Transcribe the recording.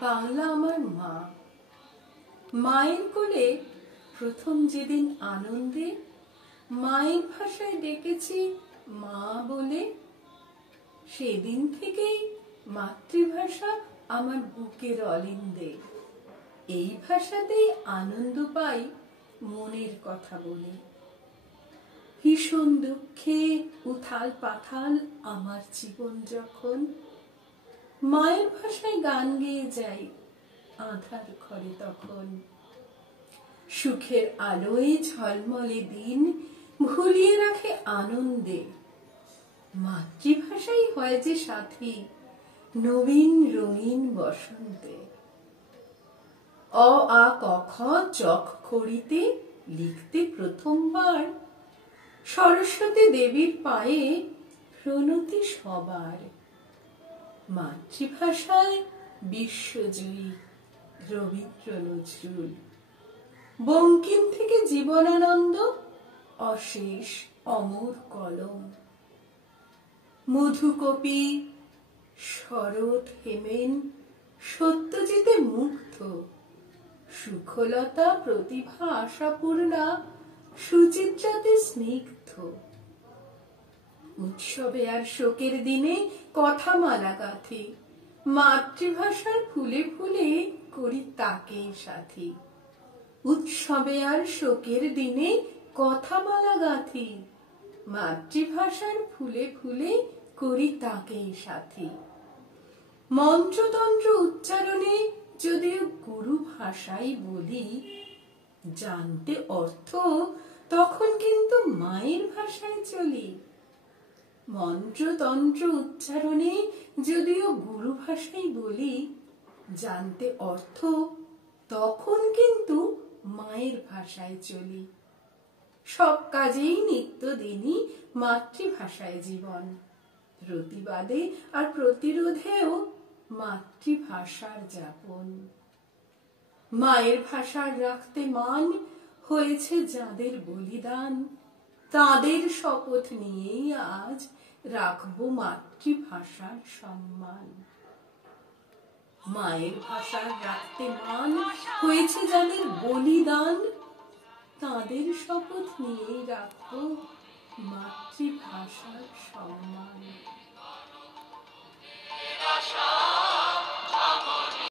বাংলা আমার মা। মায়ের কোলে প্রথম যেদিন আনন্দে মায়ের ভাষায় ডেকেছি মা বলে, সেদিন থেকেই মাতৃভাষা আমার বুকের অলিন্দে। এই ভাষাতেই আনন্দ পাই মনের কথা বলে। ভীষণ দুঃখে উথাল পাথাল আমার জীবন যখন, মায়ের ভাষায় গান গেয়ে যাই আঁধার ঘরে তখন। সুখের আলোয় ঝলমলে দিন ভুলিয়ে রাখে আনন্দে। মাতৃভাষাই হয় যে সাথী নবীন রঙিন বসন্তে। অ আ ক খ চক খড়িতে লিখতে প্রথমবার সরস্বতী দেবীর পায়ে প্রণতি সবার। মাতৃভাষায় বিশ্বজয়ী রবীন্দ্র নজরুল। বঙ্কিম থেকে জীবনানন্দ অশেষ অমর কলম। মধুকপি শরৎ হেমেন সত্যজিতে মুগ্ধ। সুখলতা প্রতিভা আশাপূর্ণা সুচিত্রাতে স্নিগ্ধ। উৎসবে আর শোকের দিনে কথামালা গাথি মাতৃভাষার ফুলে ফুলে করি তাকেই সাথী। উৎসবে আর শোকের দিনে কথামালা গাথি মাতৃভাষার ফুলে ফুলে করি তাকেই সাথী। মন্ত্রতন্ত্র উচ্চারণে যদিও গুরু ভাষাই বলি, জানতে অর্থ তখন কিন্তু মায়ের ভাষায় চলি। মন্ত্রতন্ত্র উচ্চারণে যদিও গুরু ভাষাই বলি, জানতে অর্থ তখন কিন্তু মায়ের ভাষায় চলি। সব কাজেই নিত্যদিনই মাতৃভাষায় জীবন। প্রতিবাদে আর প্রতিরোধেও মাতৃভাষার যাপন। মায়ের ভাষার রাখতে মান হয়েছে যাদের বলিদান, তাদের শপথ নিয়েই আজ রাখবো মাতৃভাষার সম্মান। মায়ের ভাষার রাখতে মান হয়েছে যাদের বলিদান, তাদের শপথ নিয়েই রাখবো মাতৃভাষার সম্মান।